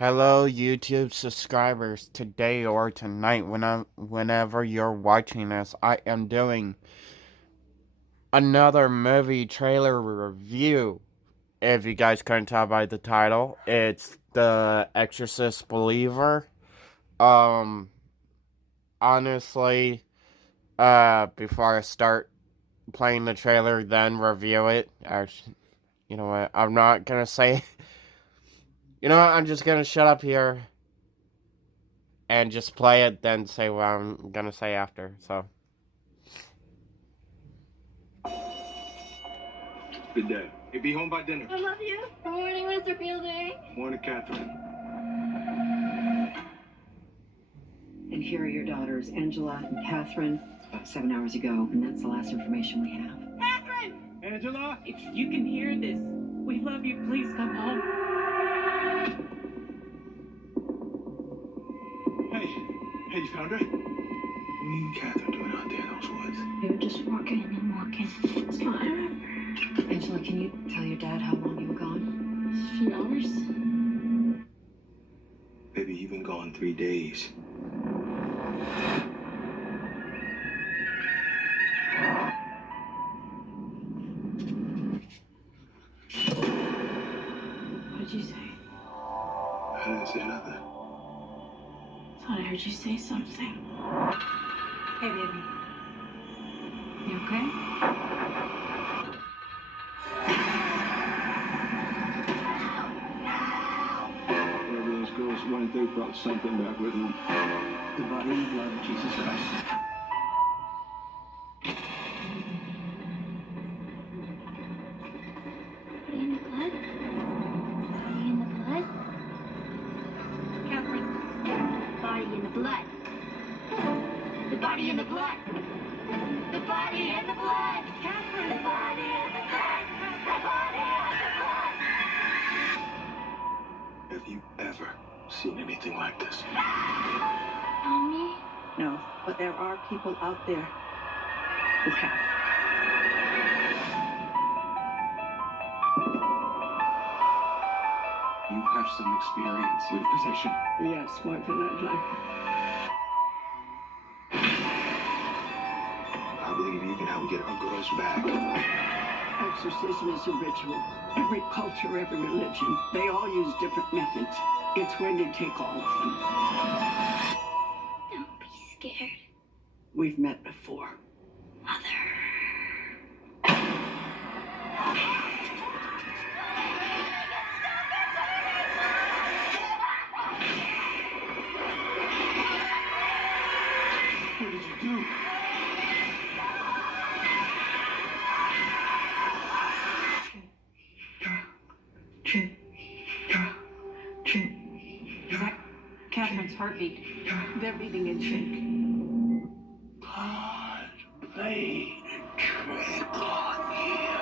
Hello, YouTube subscribers. Today or tonight, whenever you're watching this, I am doing another movie trailer review. If you guys couldn't tell by the title, it's the Exorcist Believer. Um, honestly, before I start playing the trailer, then review it. Actually, you know what? I'm not gonna say. You know what? I'm just gonna shut up here and just play it, then say what I'm gonna say after. So, Good day. Hey, be home by dinner. I love you. Good morning, Mr. Fielding. Morning, Catherine. And here are your daughters, Angela and Catherine, about 7 hours ago, and that's the last information we have. Catherine! Angela? If you can hear this, we love you. Please come home. Hey, you found her? What are you and Catherine doing out there in those woods? We were just walking and walking. It's not remember. Angela, can you tell your dad how long you were gone? A few hours. Baby, you've been gone 3 days. What did you say? I didn't say nothing. Thought I heard you say something. Hey, baby. You okay? Whatever those girls wanted, they brought something back with them. The body and blood of Jesus Christ. Body in the blood? Body in the blood? Catherine. Body in the blood. The body in the blood. The body in the blood. Catherine. The body in the blood. The body in the blood. Have you ever seen anything like this? Mommy? No, but there are people out there who have. You have some experience with possession. Yes, more than I'd like. I believe you can help get our girls back. Exorcism is a ritual. Every culture, every religion, they all use different methods. It's when you take all of them. Don't be scared, We've met before. Mother. What did you do? Chin. Chin. Is that Catherine's heartbeat? They're beating in sync. God played a trick on you.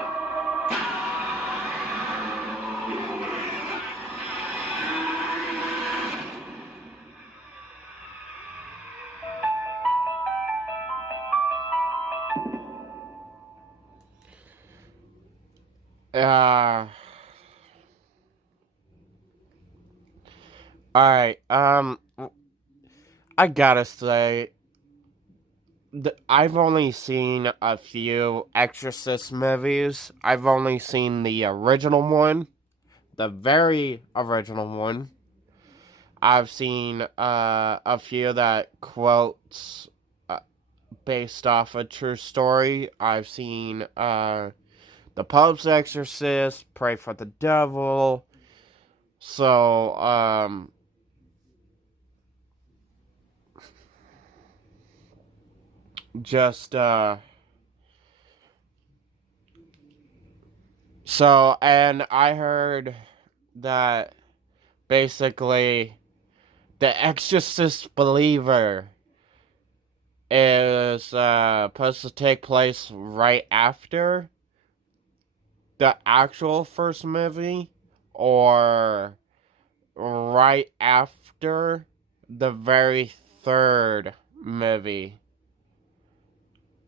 uh, alright, I gotta say, I've only seen a few Exorcist movies. I've only seen the original one, the very original one. I've seen a few that quotes based off a true story. I've seen the Pope's Exorcist, Pray for the Devil. So just so, and I heard that basically the Exorcist Believer is supposed to take place right after the actual first movie, or right after the very third movie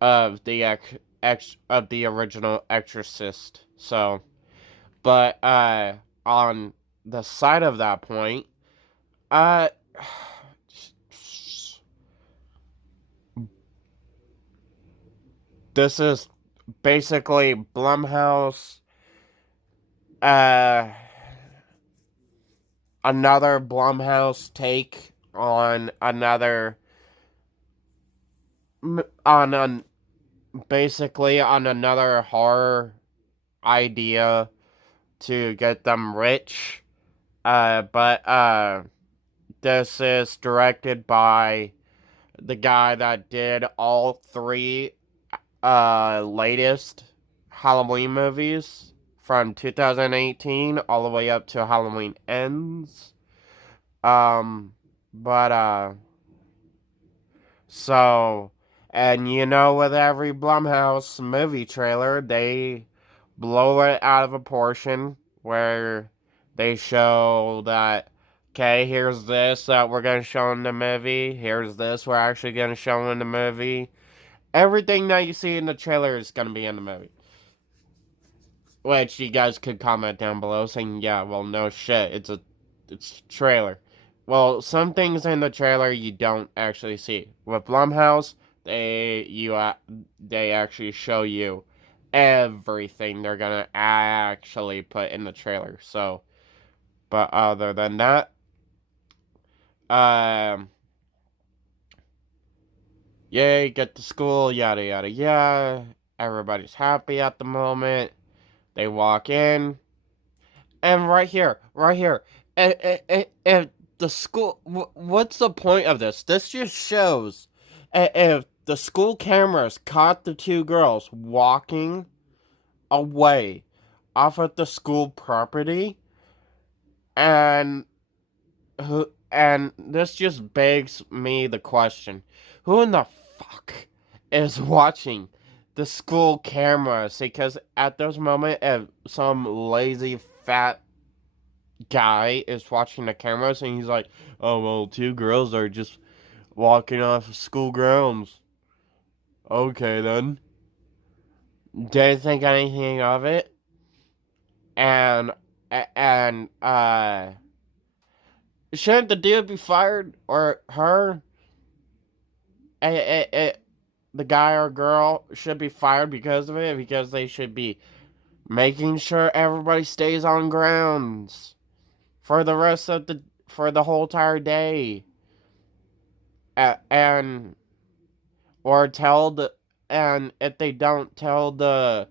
of the of the original Exorcist. So, but on the side of that point, Uh, this is basically Blumhouse, uh, another Blumhouse take on another, on an, basically on another horror idea to get them rich. But this is directed by the guy that did all three latest Halloween movies from 2018 all the way up to Halloween Ends. But so, and you know, with every Blumhouse movie trailer, they blow it out of proportion where they show that, okay, here's this that we're going to show in the movie, here's this we're actually going to show in the movie. Everything that you see in the trailer is going to be in the movie. Which you guys could comment down below saying, yeah, well, no shit, it's a trailer. Well, some things in the trailer you don't actually see. With Blumhouse, they actually show you everything they're gonna actually put in the trailer. So, but other than that, yay, get to school, yada yada yada. Everybody's happy at the moment. They walk in. And right here, if the school, what's the point of this? This just shows if the school cameras caught the two girls walking away off of the school property, and and this just begs me the question: who in the fuck is watching the school cameras? Because at those moments, if some lazy fat guy is watching the cameras and he's like, oh, well, two girls are just walking off school grounds. Okay, then. Didn't think anything of it. And shouldn't the dude be fired? Or her? The guy or girl should be fired because of it? Because they should be making sure everybody stays on grounds for the whole entire day. And or tell the and if they don't, tell the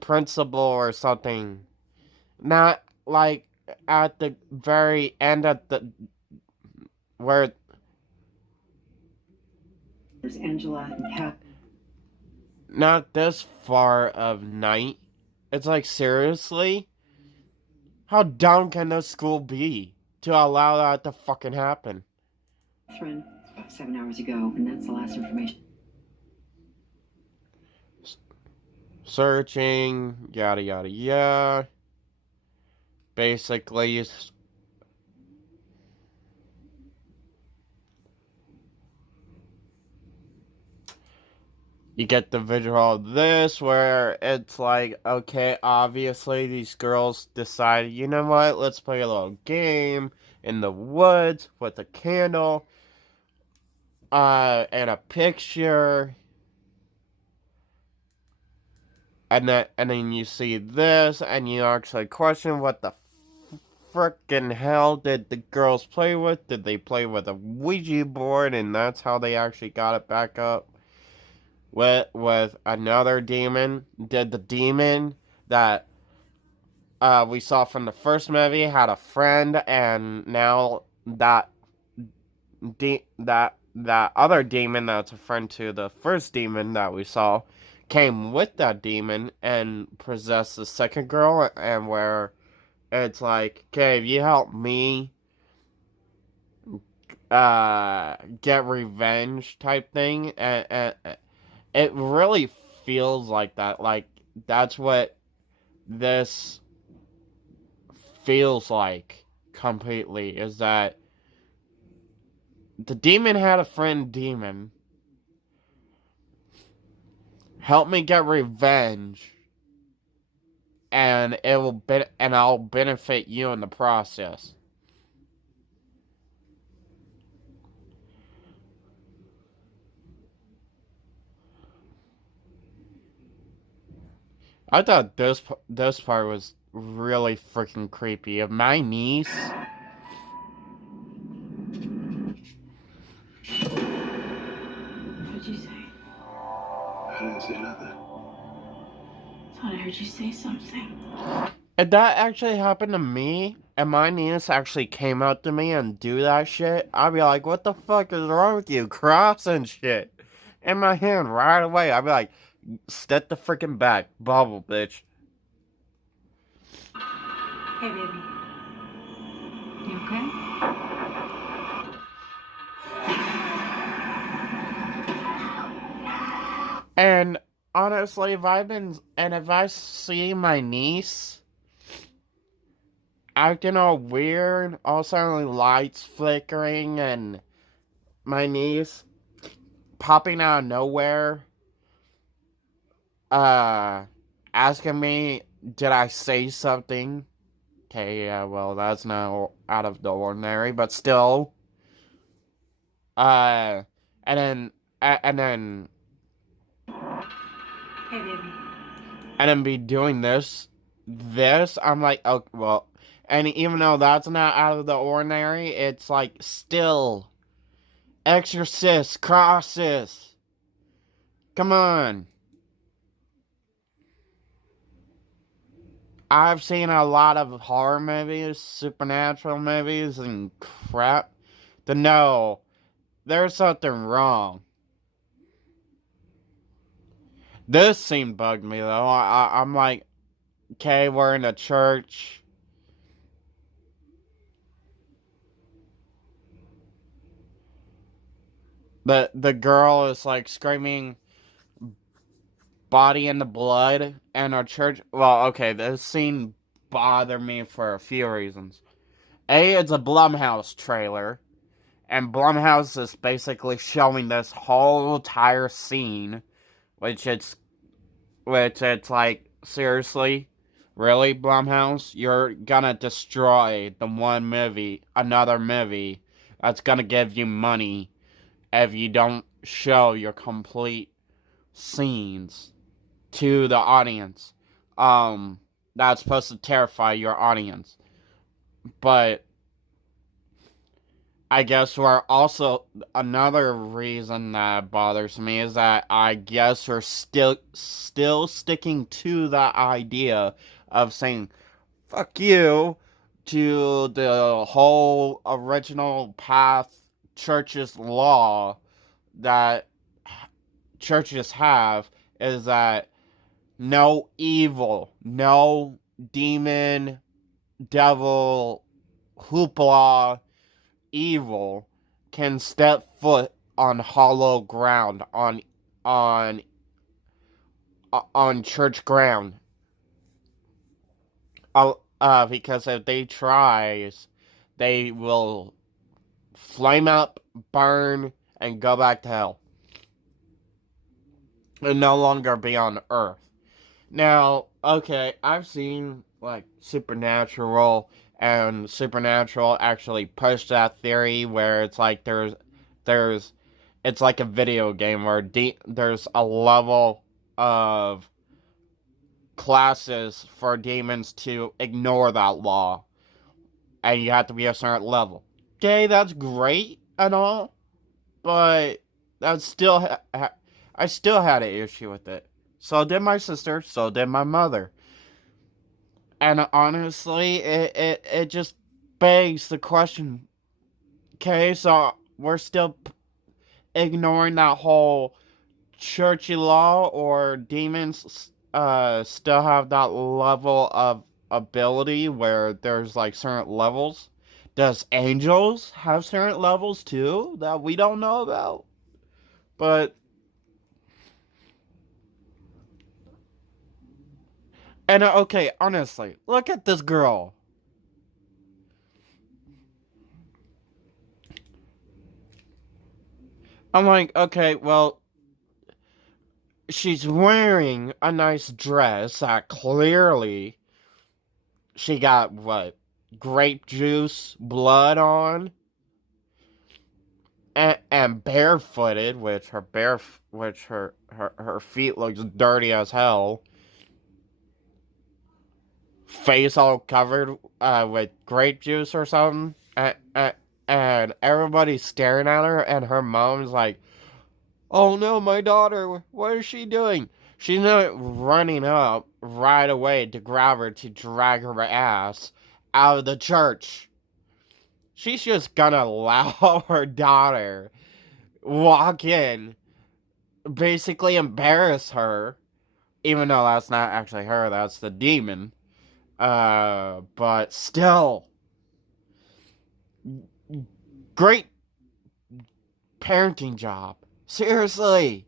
principal or something. Not like at the very end at the where There's Angela and Kat. not this far of night. It's like, seriously? How dumb can this school be to allow that to fucking happen? Catherine, about 7 hours ago, and that's the last information. Searching, yada yada yada. Basically, you get the visual of this where it's like, okay, obviously these girls decided, you know what, let's play a little game in the woods with a candle, and a picture, and then you see this, and you actually question what the frickin' hell did the girls play with? Did they play with a Ouija board, and that's how they actually got it back up? With another demon? Did the demon that we saw from the first movie had a friend, and now that that other demon that's a friend to the first demon that we saw came with that demon and possessed the second girl, and where it's like, okay, if you help me get revenge type thing, and it really feels like that. Like, that's what this feels like completely, is that the demon had a friend demon. Help me get revenge, and I'll benefit you in the process. I thought this part was really freaking creepy. Of my niece. What did you say? I didn't say nothing. Thought I heard you say something. If that actually happened to me, and my niece actually came up to me and do that shit, I'd be like, what the fuck is wrong with you? Cross and shit. In my hand right away. I'd be like, step the freaking back. Bubble, bitch. Hey, baby. You okay? And honestly, if I see my niece acting all weird, all suddenly lights flickering, and my niece popping out of nowhere, uh, asking me, did I say something? Okay, yeah, well, that's not out of the ordinary, but still, uh, and then, and then, Hey, baby. and then be doing this, I'm like, oh, well, and even though that's not out of the ordinary, it's like, still, Exorcist, crosses, come on. I've seen a lot of horror movies, supernatural movies, and crap to know there's something wrong. This scene bugged me though. I'm like, okay, we're in a church. The girl is like screaming body in the blood, and our church, well, okay, this scene bothered me for a few reasons. A, it's a Blumhouse trailer, and Blumhouse is basically showing this whole entire scene, which it's like, seriously, really, Blumhouse, you're gonna destroy the another movie that's gonna give you money if you don't show your complete scenes to the audience. That's supposed to terrify your audience. But I guess we're also, another reason that bothers me is that I guess we're still sticking to that idea of saying fuck you to the whole original path church's law that churches have, is that no evil, no demon, devil, hoopla, evil can step foot on hollow ground, on on church ground. Because if they tries, they will flame up, burn, and go back to hell, and no longer be on Earth. Now, okay, I've seen like Supernatural, and Supernatural actually pushed that theory where it's like there's it's like a video game where there's a level of classes for demons to ignore that law, and you have to be a certain level. Okay, that's great and all, but that's still I still had an issue with it. So did my sister. So did my mother. And honestly, it just begs the question. Okay, so we're still ignoring that whole churchy law, or demons still have that level of ability where there's like certain levels. Does angels have certain levels too that we don't know about? But, and okay, honestly, look at this girl. I'm like, okay, well, she's wearing a nice dress that clearly she got what, grape juice blood on, and barefooted, which her feet looks dirty as hell. face all covered with grape juice or something, and everybody's staring at her, and her mom's like, "Oh no, my daughter! What is she doing?" She's not running up right away to grab her to drag her ass out of the church. She's just gonna allow her daughter walk in, basically embarrass her, even though that's not actually her, that's the demon. But still, great parenting job. Seriously.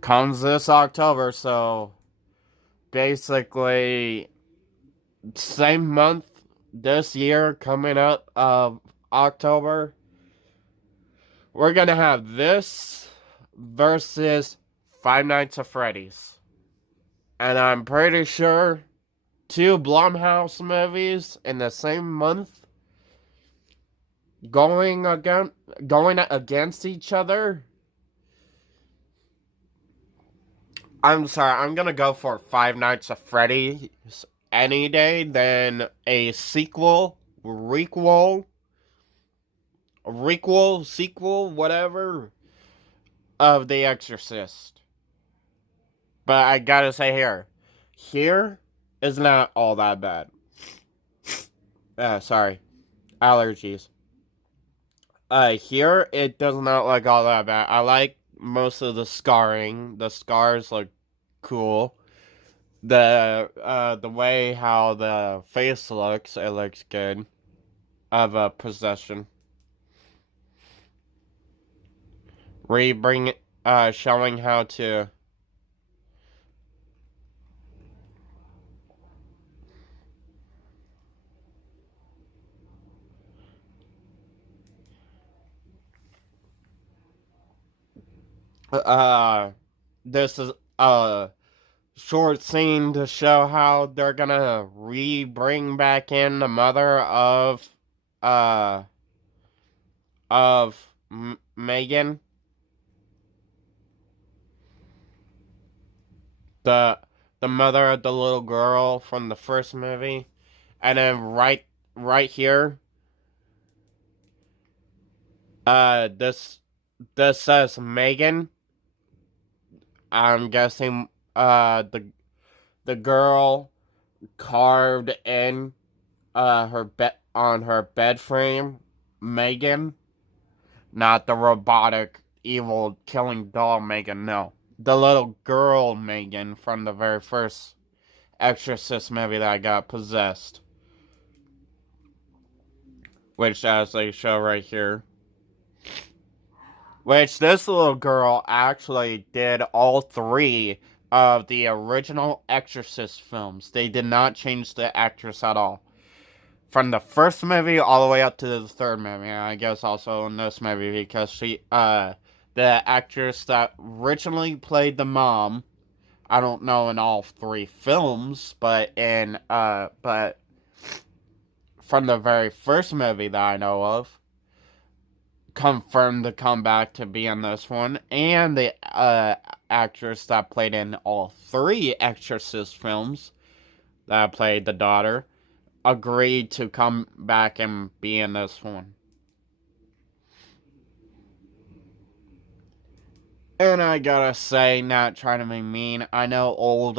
Comes this October, so basically same month this year coming up of October, we're gonna have this versus Five Nights at Freddy's. And I'm pretty sure 2 Blumhouse movies in the same month going against each other. I'm sorry, I'm gonna go for Five Nights at Freddy's any day than a sequel, sequel, whatever, of The Exorcist. But I gotta say here is not all that bad. Sorry, allergies. Here it does not look all that bad. I like most of the scarring. The scars look cool. The way how the face looks, it looks good. Of a possession. Showing how to this is a short scene to show how they're gonna bring back in the mother uh of Megan, the the mother of the little girl from the first movie, and then right here, this says Megan. I'm guessing the girl carved in her bed on her bed frame, Megan, not the robotic evil killing doll Megan. No, the little girl Megan from the very first Exorcist movie that got possessed, which as they show right here. Which this little girl actually did all 3 of the original Exorcist films. They did not change the actress at all. From the first movie all the way up to the 3rd movie. And I guess also in this movie because the actress that originally played the mom, I don't know in all 3 films, but but from the very first movie that I know of, confirmed to come back to be in this one, and the actress that played in all 3 Exorcist films that played the daughter agreed to come back and be in this one. And I gotta say, not trying to be mean, I know old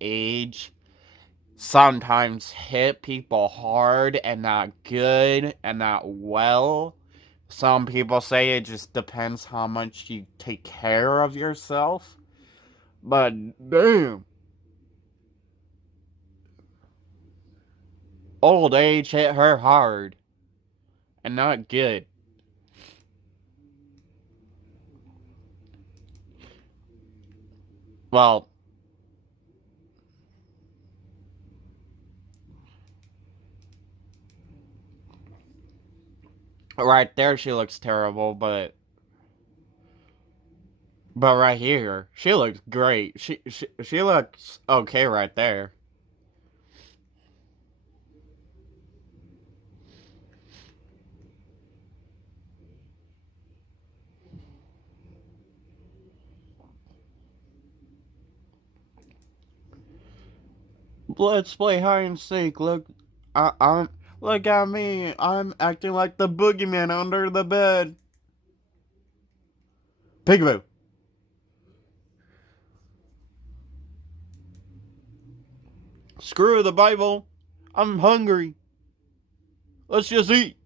age sometimes hit people hard and not good and not well. Some people say it just depends how much you take care of yourself. But damn, old age hit her hard and not good. Well, right there she looks terrible, but right here she looks great. She looks okay right there. Let's play hide and seek. I'm look at me. I'm acting like the boogeyman under the bed. Peekaboo. Screw the Bible. I'm hungry. Let's just eat.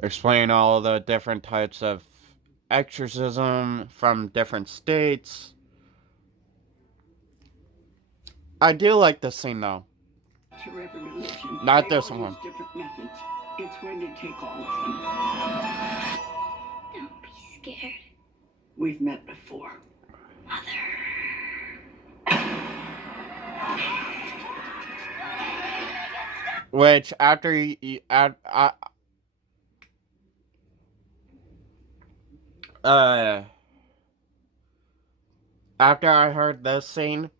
Explain all the different types of exorcism from different states. I do like this scene though. To every religion. Not They this all one. use different methods. It's when to take all of them. Don't be scared, We've met before. Mother. Which after you after I heard this scene,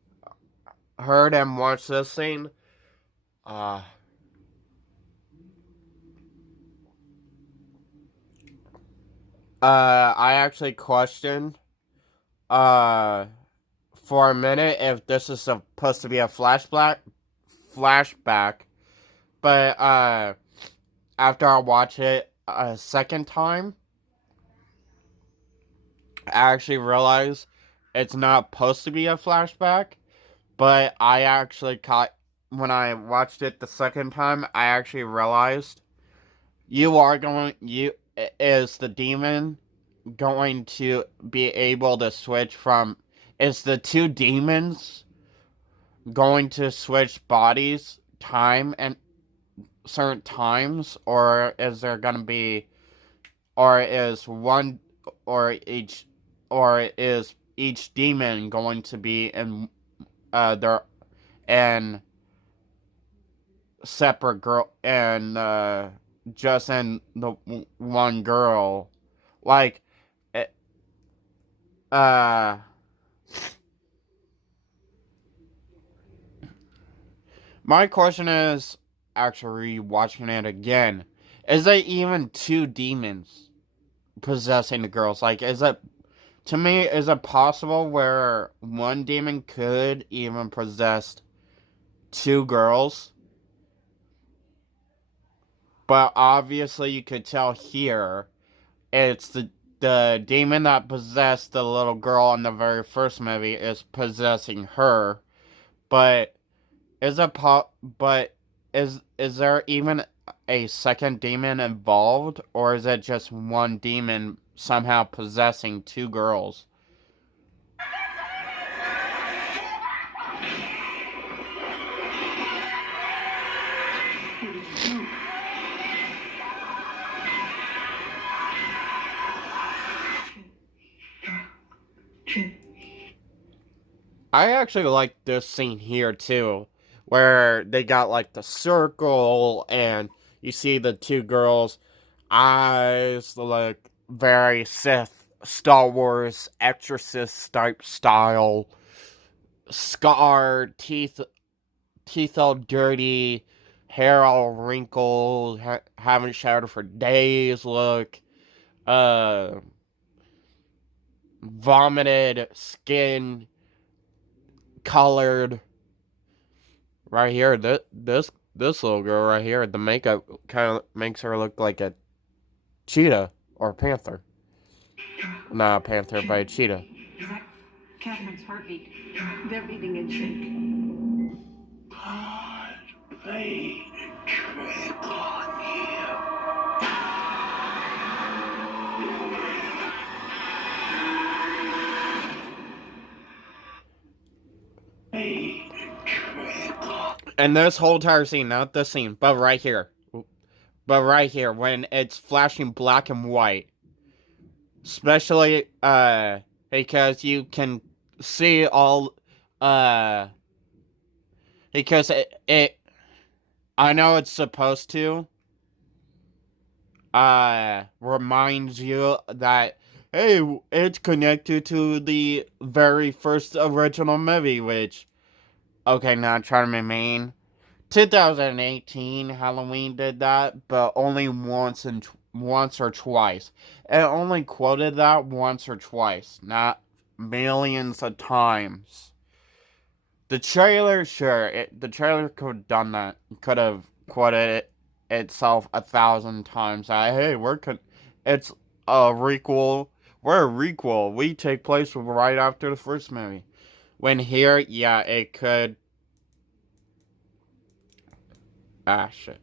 heard and watched this scene, I actually questioned, for a minute if this is supposed to be a flashback, but, after I watch it a second time, I actually realized it's not supposed to be a flashback, but I actually caught, when I watched it the second time, I actually realized is the demon going to be able to switch from, is the two demons going to switch bodies time and certain times, or is there gonna be, or is one, or each, or is each demon going to be in their, and separate girl, and just in the one girl, like, uh my question is, actually watching it again, is there even two demons possessing the girls? Like, is it, to me, is it possible where one demon could even possess two girls? But obviously you could tell here it's the demon that possessed the little girl in the very first movie is possessing her. But is it but is there even a second demon involved, or is it just one demon somehow possessing two girls? What did you do? Chip. I actually like this scene here too, where they got like the circle and you see the two girls' eyes look very Sith, Star Wars, Exorcist type style, scarred, teeth all dirty, hair all wrinkled, haven't showered for days. Look, uh, vomited skin, colored. Right here, this little girl right here, the makeup kind of makes her look like a cheetah or a panther. Not a panther, but a cheetah. Is that Catherine's heartbeat? They're beating in sync. God played a trick on you. Played a trick on And this whole entire scene, not this scene, but right here, when it's flashing black and white, especially because you can see all because it I know it's supposed to reminds you that, hey, it's connected to the very first original movie, which, okay, not trying to be mean, 2018 Halloween did that, but only once or twice. It only quoted that once or twice, not millions of times. The trailer, sure, the trailer could have done that. Could have quoted itself 1,000 times. Hey, it's a requel. We're a requel. We take place right after the first movie. When here, yeah, it could. Shit.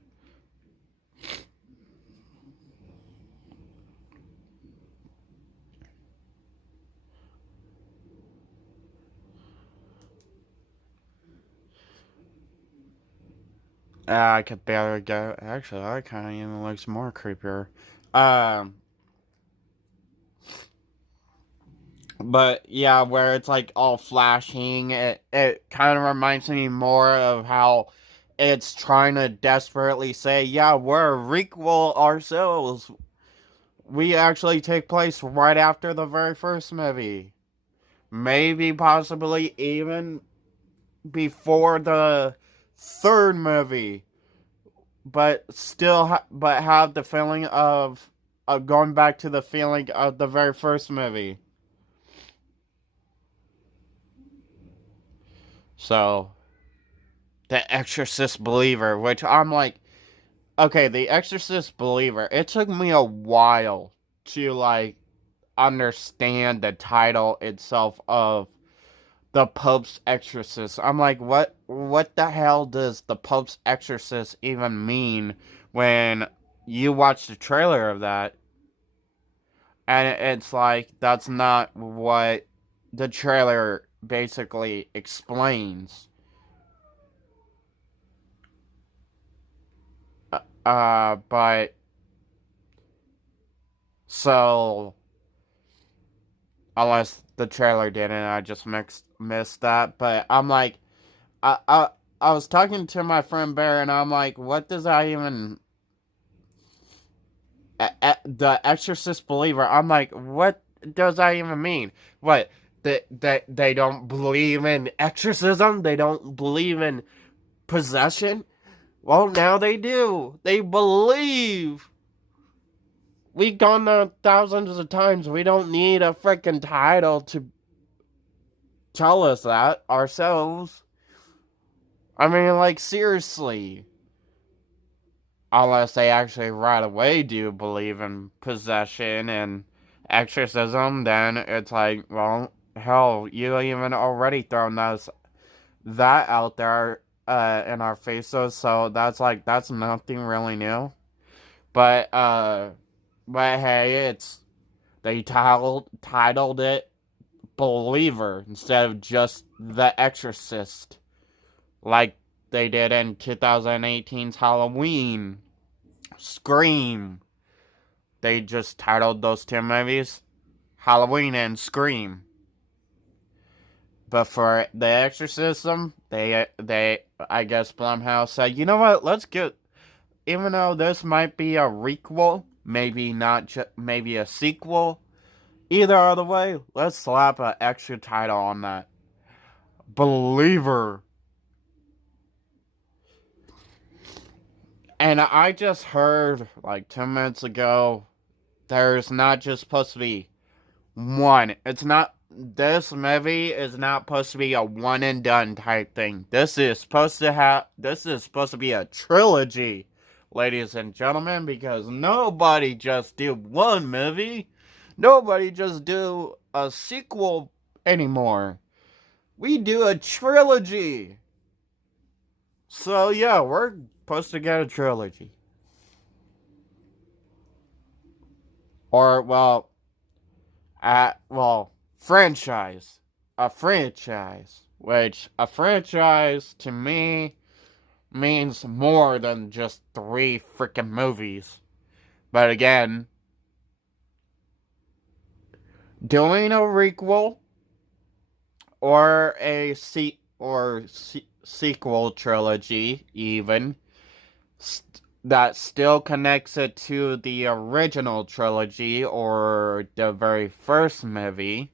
I could barely go. Actually, that kind of even looks more creepier. But yeah, where it's like all flashing, it kind of reminds me more of how it's trying to desperately say, yeah, we're a requel ourselves. We actually take place right after the very first movie. Maybe, possibly, even before the third movie. But still, but have the feeling of going back to the feeling of the very first movie. So, The Exorcist Believer, which I'm like, okay, The Exorcist Believer, it took me a while to, like, understand the title itself of The Pope's Exorcist. I'm like, what the hell does The Pope's Exorcist even mean when you watch the trailer of that? And it's like, that's not what the trailer basically explains. But so unless the trailer didn't, I just missed that. But I'm like, I I I was talking to my friend Bear, and I'm like, what does that even? The Exorcist Believer. I'm like, what does that even mean? What? They don't believe in exorcism? They don't believe in possession? Well, now they do. They believe. We've gone there thousands of times. We don't need a freaking title to tell us that ourselves. I mean, like, seriously. Unless they actually right away do believe in possession and exorcism, then it's like, well, hell, you even already thrown that out there in our faces, so that's nothing really new. But but hey, they titled it Believer instead of just The Exorcist, like they did in 2018's Halloween, Scream. They just titled those two movies Halloween and Scream. But for The Exorcism, they I guess Blumhouse said, you know what? Let's get, even though this might be a requel, maybe not, maybe a sequel. Either other way, let's slap an extra title on that. Believer. And I just heard like 10 minutes ago, there's not just supposed to be one. It's not. This movie is not supposed to be a one and done type thing. This is supposed to be a trilogy, ladies and gentlemen, because nobody just do one movie. Nobody just do a sequel anymore. We do a trilogy. So yeah, we're supposed to get a trilogy. Or franchise. A franchise. Which, a franchise, to me, means more than just 3 freaking movies. But again, doing a requel, or a sequel trilogy, even, that still connects it to the original trilogy, or the very first movie,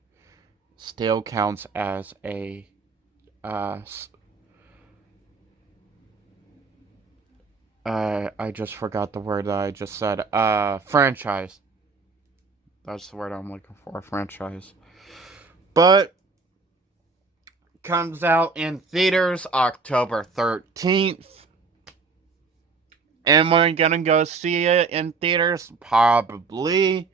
still counts as a I just forgot the word that I just said. Franchise. That's the word I'm looking for. Franchise. But comes out in theaters October 13th. Am I gonna go see it in theaters? Probably.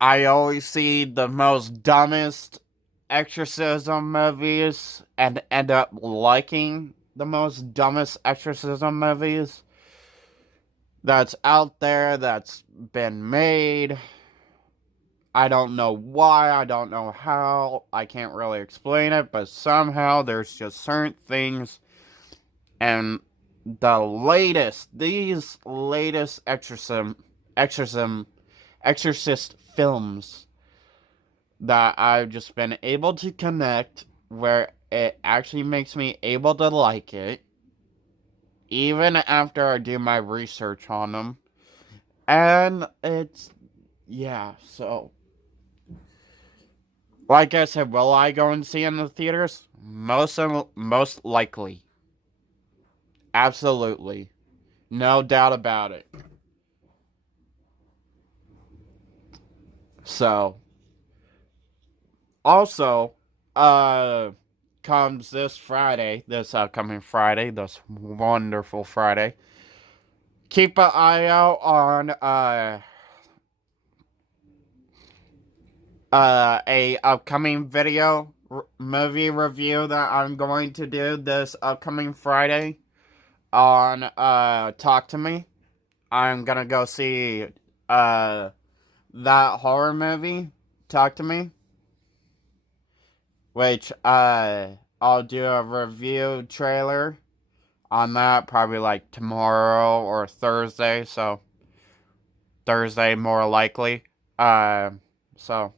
I always see the most dumbest exorcism movies and end up liking the most dumbest exorcism movies that's out there, that's been made. I don't know why, I don't know how, I can't really explain it, but somehow there's just certain things, and these latest exorcist films that I've just been able to connect where it actually makes me able to like it, even after I do my research on them. And so. Like I said, will I go and see in the theaters? Most likely. Absolutely. No doubt about it. So, also, comes this upcoming Friday, this wonderful Friday. Keep an eye out on, a upcoming movie review that I'm going to do this upcoming Friday on, Talk to Me. I'm gonna go see, that horror movie, Talk to Me, which, I'll do a review trailer on that probably like tomorrow or Thursday, so Thursday more likely. So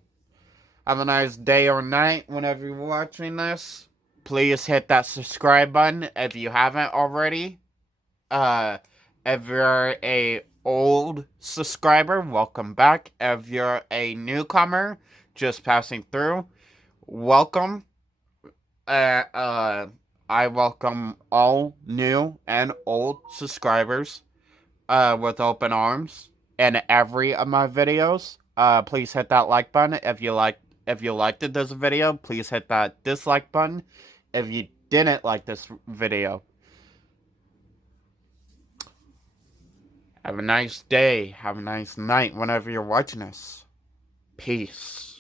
have a nice day or night whenever you're watching this. Please hit that subscribe button if you haven't already. If you're a old subscriber, welcome back. If you're a newcomer, just passing through, welcome. I welcome all new and old subscribers, with open arms in every of my videos. Please hit that like button if you liked this video. Please hit that dislike button if you didn't like this video. Have a nice day. Have a nice night whenever you're watching this. Peace.